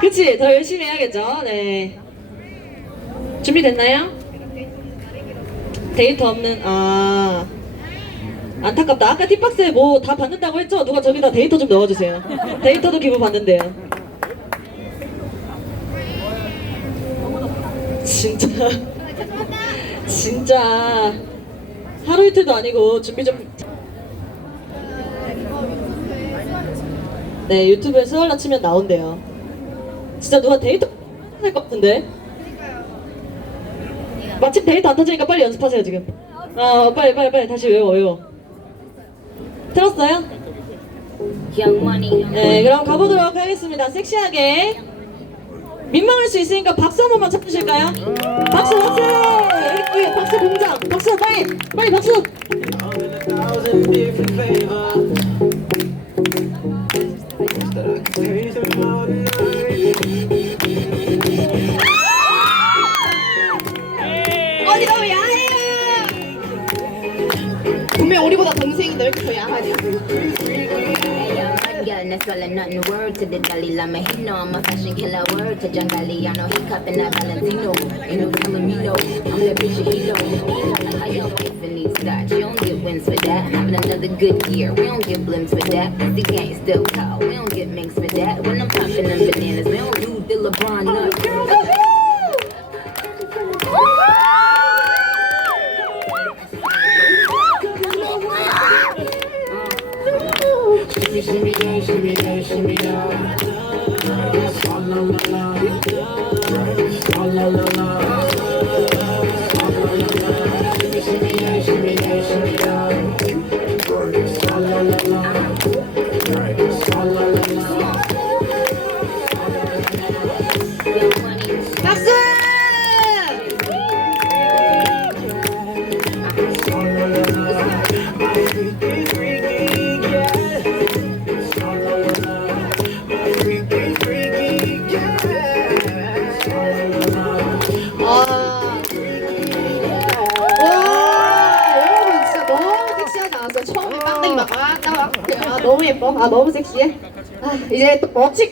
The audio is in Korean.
그치? 더 열심히 해야겠죠? 네. 준비됐나요? 데이터 없는, 안타깝다. 아까 팁박스에 뭐 다 받는다고 했죠? 누가 저기다 데이터 좀 넣어주세요. 데이터도 기부 받는데요. 진짜. 진짜. 하루 이틀도 아니고 준비 좀. 네, 유튜브에 스월라 치면 나온대요. 진짜 누가 데이터 할 것 같은데? 마침 데이터 안 터지니까 빨리 연습하세요, 지금. 빨리 다시 외워. 들었어요? 네, 그럼 가보도록 하겠습니다. 섹시하게. 민망할 수 있으니까 박수 한 번만 쳐주실까요? 박수! 여기 박수 공장! 박수 빨리 박수! 어디 너무 야해. 분명 우리보다 동생인데 왜 이렇게 더 야하냐? That's all or nothing. Word to the Dalai Lama. He know I'm a fashion killer. Word to John Galliano. He cupping that Valentino. Ain't no telling me no. I'm that bitch and he know. How your wife in these thoughts? You don't get wins for that. Having another good year. We don't get blimps for that. The gang still cow. We don't get minks for that. When I'm popping them bananas, we don't do the LeBron nuts. Shimmy down, shimmy down, shimmy down. La la la la, la la la la. Shimmy down, shimmy down, shimmy down. La la la la, la la la la. 박수! 여러분 진짜 너무 섹시하지 않았어요? 처음에 빵댕이 막 나와. 너무 예뻐. 너무 섹시해. 이제 또 멋지.